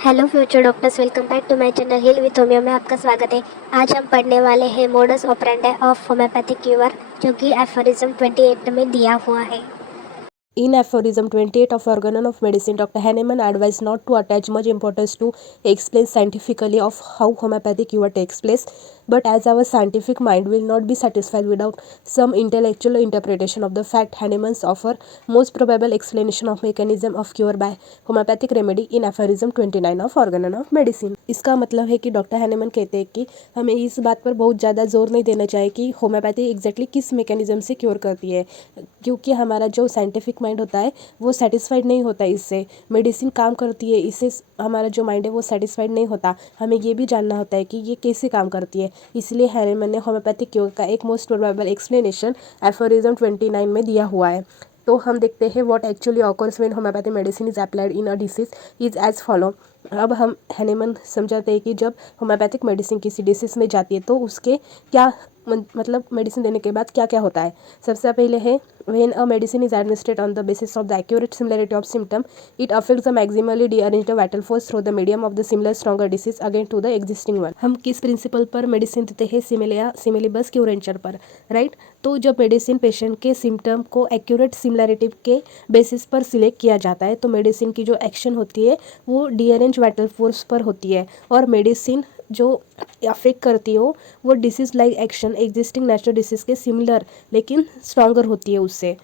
Hello future doctors, welcome back to my channel heal with homeo में आपका स्वागत है। आज हम पढ़ने वाले हैं modus operandi of homeopathic cure, जो कि एफोरिज्म 28 में दिया हुआ है। In aphorism 28 of Organon of Medicine, Dr. Hahnemann advised not to attach much importance to explain scientifically of how homeopathic cure takes place, but as our scientific mind will not be satisfied without some intellectual interpretation of the fact, Hahnemann's offer most probable explanation of mechanism of cure by homeopathic remedy in aphorism 29 of Organon of Medicine. इसका मतलब है कि doctor Hahnemann कहते हैं कि हमें इस बात पर बहुत ज़्यादा जोर नहीं देना चाहिए कि होम्योपैथी एग्जैक्टली किस मैकेनिज्म से क्योर करती है, क्योंकि हमारा जो साइंटिफिक माइंड होता है वो सेटिस्फाइड नहीं होता इससे। मेडिसिन काम करती है, इससे हमारा जो माइंड है वो सेटिस्फाइड नहीं होता। हमें ये भी जानना होता है कि ये कैसे काम करती है। इसलिए हैनेमन ने होम्योपैथिक क्योर का एक मोस्ट प्रोबेबल एक्सप्लेनेशन एफोरिज्म 29 में दिया हुआ है। तो हम देखते हैं what actually occurs when homeopathic medicine is applied in a disease is as follow. अब हम हैनेमन समझाते हैं कि जब होम्योपैथिक मेडिसिन किसी डिसीज में जाती है तो उसके क्या मतलब मेडिसिन देने के बाद क्या क्या होता है। सबसे पहले है when a medicine is administered on the basis of the accurate similarity of symptom, it affects the maximally dearrange the vital force through the medium of the similar stronger disease against to the existing one। हम किस principal पर medicine देते हैं? Similia सिमिलिबस क्यूरेंचर पर, right. तो जब medicine patient के symptom को एक्यूरेट सिमिलैरिटी के बेसिस पर सिलेक्ट किया जाता है तो मेडिसिन की जो एक्शन होती है वो डीअरेंज वाइटल फोर्स पर होती है, और मेडिसिन जो अफेक्ट करती हो वो disease like action existing natural disease के सिमिलर लेकिन स्ट्रॉन्गर होती है उससे।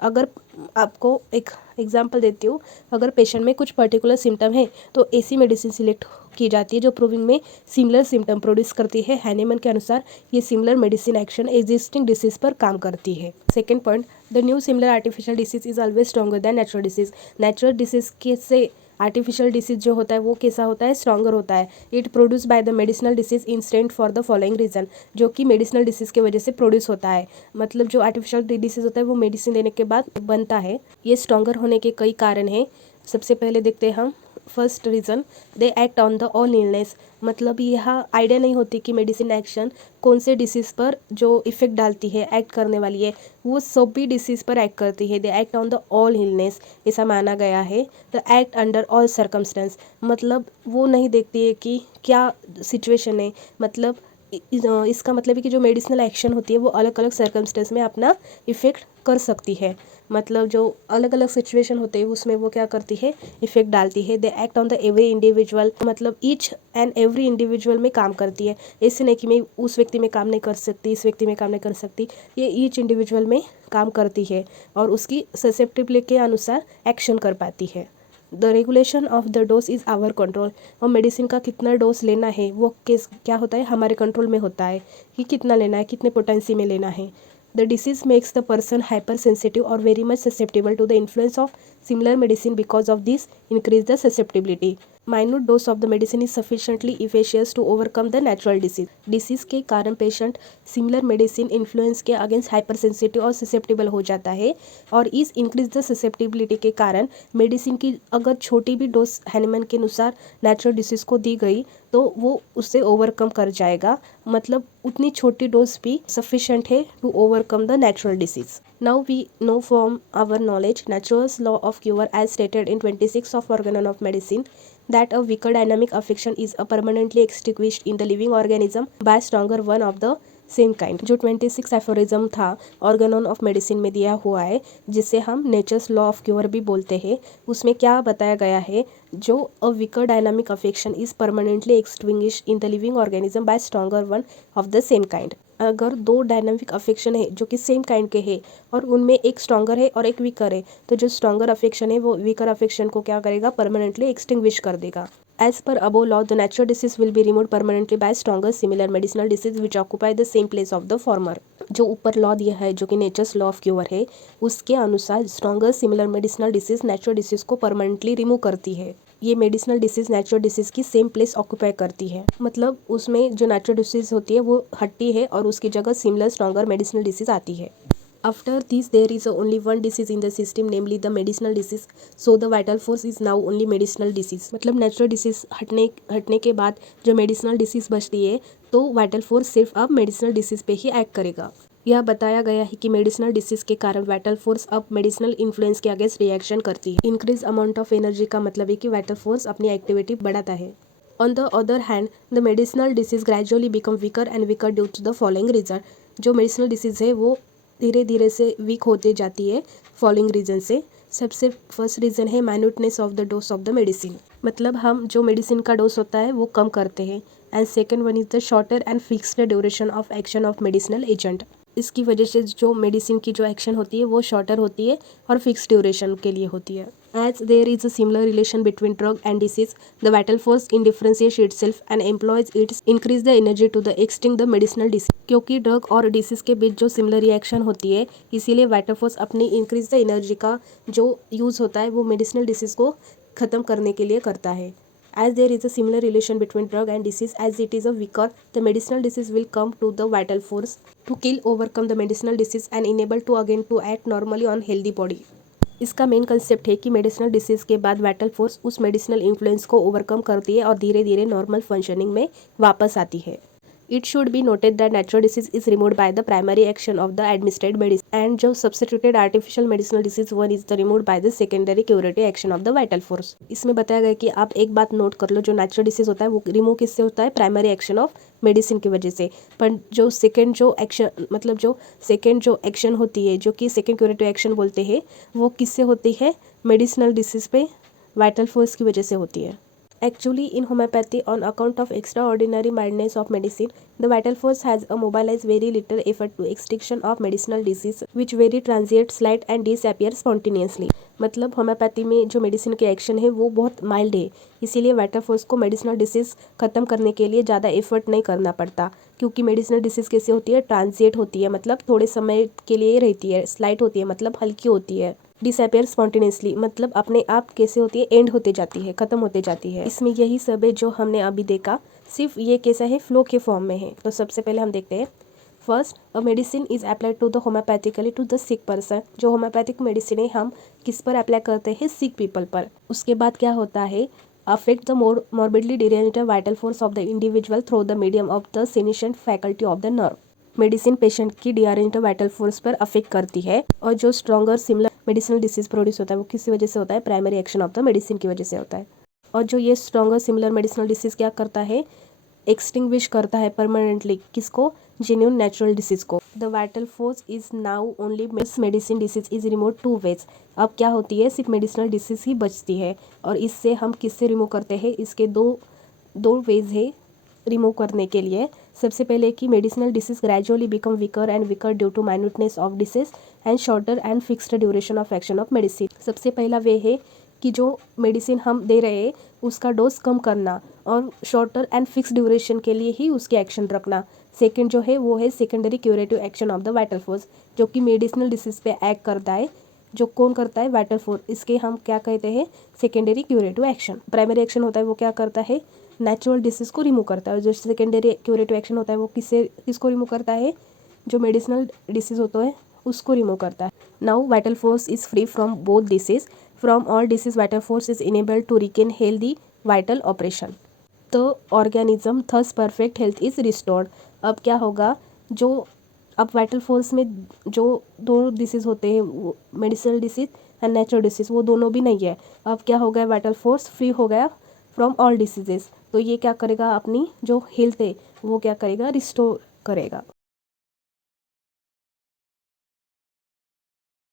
अगर आपको एक एग्जांपल देती हूँ, अगर पेशेंट में कुछ पर्टिकुलर सिम्टम है तो ऐसी मेडिसिन सिलेक्ट की जाती है जो प्रूविंग में सिमिलर सिम्टम प्रोड्यूस करती है। हैनेमन के अनुसार ये similar medicine action existing disease पर काम करती है। Second point, the new similar artificial disease is always stronger than natural disease. Natural disease के से आर्टिफिशियल डिसीज जो होता है वो कैसा होता है? स्ट्रॉन्गर होता है। It produce by the medicinal disease instant for the following reason, जो कि मेडिसिनल डिसीज की वजह से प्रोड्यूस होता है। मतलब जो आर्टिफिशियल डिसीज होता है वो मेडिसिन देने के बाद बनता है। ये स्ट्रॉन्गर होने के कई कारण हैं। सबसे पहले देखते हैं हम first reason, they act on the all illness. मतलब यह आइडिया नहीं होती कि मेडिसिन एक्शन कौन से डिसीज़ पर जो इफेक्ट डालती है, एक्ट करने वाली है, वो सभी डिसीज़ पर एक्ट करती है। They act on the all illness, ऐसा माना गया है। The act under all circumstance, मतलब वो नहीं देखती है कि क्या सिचुएशन है। मतलब इसका मतलब है कि जो मेडिसिनल एक्शन होती है वो अलग अलग सर्कमस्टेंस में अपना इफ़ेक्ट कर सकती है। मतलब जो अलग अलग सिचुएशन होते हैं उसमें वो क्या करती है? इफेक्ट डालती है। They act on the every individual, मतलब ईच एंड एवरी इंडिविजुअल में काम करती है। ऐसे नहीं कि मैं उस व्यक्ति में काम नहीं कर सकती, इस व्यक्ति में काम नहीं कर सकती, ये ईच इंडिविजुअल में काम करती है और उसकी ससेप्टिबिलिटी के अनुसार एक्शन कर पाती है। The regulation of the dose is our control, और मेडिसिन का कितना डोज लेना है वो क्या होता है? हमारे कंट्रोल में होता है कि कितना लेना है, कितने पोटेंसी में लेना है। The disease makes the person hypersensitive or very much susceptible to the influence of similar medicine. Because of this, increase the susceptibility. Minute dose of the medicine is sufficiently efficacious to overcome the natural disease. Disease के कारण patient similar medicine influence के against hyper sensitive और susceptible हो जाता है, और इस increase the susceptibility के कारण मेडिसिन की अगर छोटी भी डोज हैनेमन के अनुसार नेचुरल डिसीज को दी गई तो वो उससे ओवरकम कर जाएगा। मतलब उतनी छोटी डोज भी सफिशेंट है to overcome the natural disease. Now we know from our knowledge naturals law of cure as stated in 26 of Organon of medicine that a weaker dynamic affection is a permanently extinguished in the living organism by stronger one of the same kind. जो 26 aphorism था Organon of medicine में दिया हुआ है, जिसे हम natures law of cure भी बोलते हैं, उसमें क्या बताया गया है? जो a weaker dynamic affection is permanently extinguish in the living organism by stronger one of the same kind. अगर दो डायनामिक अफेक्शन है जो कि सेम काइंड के हैं और उनमें एक स्ट्रॉन्गर है और एक वीकर है, तो जो स्ट्रॉन्गर अफेक्शन है वो वीकर अफेक्शन को क्या करेगा? परमानेंटली एक्सटिंग्विश कर देगा। As per above law, the natural disease will be removed permanently by stronger similar medicinal disease which occupy the same place of the former। जो ऊपर लॉ दिया है जो कि नेचर्स लॉ ऑफ क्यूर है, उसके अनुसार stronger similar medicinal disease natural disease को परमानेंटली रिमूव करती है। ये मेडिसिनल डिसीज नेचुरल डिसीज की सेम प्लेस ऑक्यूपाई करती है, मतलब उसमें जो नेचुरल डिसीज होती है वो हटती है और उसकी जगह सिमिलर स्ट्रॉन्गर मेडिसिनल डिसीज आती है। After this, there is only one disease in the system, namely the medicinal disease. So the vital force is now only medicinal disease। मतलब नेचुरल डिसीज हटने के बाद जो मेडिसिनल डिसीज बचती है तो वाइटल फोर्स सिर्फ अब मेडिसिनल डिसीज पे ही एक्ट करेगा। यह बताया गया है कि मेडिसिनल डिसीज के कारण वाइटल फोर्स अब मेडिसिनल इन्फ्लुएंस के अगेंस्ट रिएक्शन करती है। इंक्रीज अमाउंट ऑफ एनर्जी का मतलब है कि वाइटल फोर्स अपनी एक्टिविटी बढ़ाता है। On the other hand the medicinal disease gradually become weaker and weaker due to the following reason. जो मेडिसिनल डिसीज है वो धीरे धीरे से वीक होते जाती है फॉलोइंग रीजन से। सबसे फर्स्ट रीज़न है minuteness of the dose of the medicine, मतलब हम जो मेडिसिन का डोज होता है वो कम करते हैं। And second one is the shorter and fixed duration of action of medicinal agent. इसकी वजह से जो मेडिसिन की जो एक्शन होती है वो शॉर्टर होती है और फिक्स ड्यूरेशन के लिए होती है। As there is a similar relation between drug and disease the vital force in differentiate itself and employs its increase the energy to the extinguish the medicinal disease. क्योंकि drug और disease के बीच जो similar reaction होती है इसीलिए vital force अपनी increase the energy का जो यूज़ होता है वो मेडिसिनल डिसीज को ख़त्म करने के लिए करता है। As there is a similar relation between drug and disease, as it is a weaker, the medicinal disease will come to the vital force to kill, overcome the medicinal disease and enable to again to act normally on healthy body. इसका main concept है कि medicinal disease के बाद vital force उस medicinal influence को overcome करती है और धीरे धीरे नॉर्मल फंक्शनिंग में वापस आती है। It should be noted that natural disease is removed by the primary action of the administered medicine and जो substituted artificial medicinal disease one is the removed by the secondary curative action of the vital force। इसमें बताया गया कि आप एक बात note कर लो, जो नेचुरल डिसीज होता है वो रिमूव किससे होता है, प्राइमरी एक्शन ऑफ मेडिसिन की वजह से। पर जो सेकेंड जो एक्शन मतलब जो सेकेंड जो एक्शन होती है जो कि सेकेंड क्यूरेटिव एक्शन बोलते हैं वो किससे होती है, मेडिसिनल डिसीज पे वाइटल फोर्स की वजह से होती है। Actually, in homeopathy, on account of extraordinary mildness of medicine, the vital force has a mobilized very little effort to extinction of medicinal disease, which very transient, slight and disappear spontaneously। मतलब homeopathy में जो medicine के action है वो बहुत mild है, इसीलिए vital force को मेडिसिनल डिसीज खत्म करने के लिए ज़्यादा एफर्ट नहीं करना पड़ता। क्योंकि मेडिसिनल डिसीज कैसे होती है, ट्रांजिएंट होती है, मतलब थोड़े समय के लिए रहती है। स्लाइट होती है मतलब हल्की होती है। डिसअपियर स्पॉन्टेनियसली मतलब अपने आप कैसे होती है, एंड होते जाती है, खत्म होते जाती है। इसमें यही सब है जो हमने अभी देखा, सिर्फ ये कैसा है, फ्लो के फॉर्म में है। तो सबसे पहले हम देखते हैं first, a medicine is applied to the homoeopathically to the sick person. जो होम्योपैथिक मेडिसिन है हम किस पर अप्लाई करते हैं, सिक पीपल पर। उसके बाद क्या होता है, affect the morbidly degenerative vital force of the individual through the medium of the senescent faculty of the nerve। Medicine patient की डिजेनरेटिव वाइटल फोर्स पर अफेक्ट करती है। और जो stronger similar medicinal disease produce होता है वो किस वजह से होता है, primary action of the medicine की वजह से होता है। और जो ये स्ट्रॉन्गर सिमिलर मेडिसिनल डिसीज क्या करता है, एक्सटिंग्विश करता है परमानेंटली किसको, जेन्युइन नेचुरल डिसीज को। The vital force is now only medicine disease is remove two ways. अब क्या होती है, सिर्फ मेडिसिनल डिसीज ही बचती है। और इससे हम किससे रिमूव करते हैं, इसके दो वेज है रिमूव करने के लिए। सबसे पहले कि medicinal disease gradually become weaker and weaker due to minuteness of disease and shorter and fixed duration of action of medicine. सबसे पहला वे है कि जो मेडिसिन हम दे रहे हैं उसका डोज कम करना और शॉर्टर एंड फिक्स ड्यूरेशन के लिए ही उसकी एक्शन रखना। सेकेंड जो है वो है secondary curative action of the vital force, जो कि मेडिसिनल डिसीज पे एक्ट करता है। जो कौन करता है, वाइटल फोर्स। इसके हम क्या कहते हैं, secondary curative action. Primary action होता है वो क्या करता है, नेचुरल डिसीज को रिमूव करता है। और जो सेकेंडरी क्यूरेटिव एक्शन होता है वो किसको रिमूव करता है, जो मेडिसिनल डिसीज होता है उसको रिमूव करता है। Now vital force is free from both disease, from all disease vital force is enabled to regain healthy vital operation. The organism thus perfect health is restored. अब क्या होगा, जो अब वाइटल फोर्स में जो दो डिसीज होते हैं वो medicinal disease and natural disease वो दोनों भी नहीं है। अब क्या हो गया, वाइटल फोर्स फ्री हो गया फ्रॉम ऑल डिसीजेस। तो ये क्या करेगा, अपनी जो हेल्थ है वो क्या करेगा, रिस्टोर करेगा।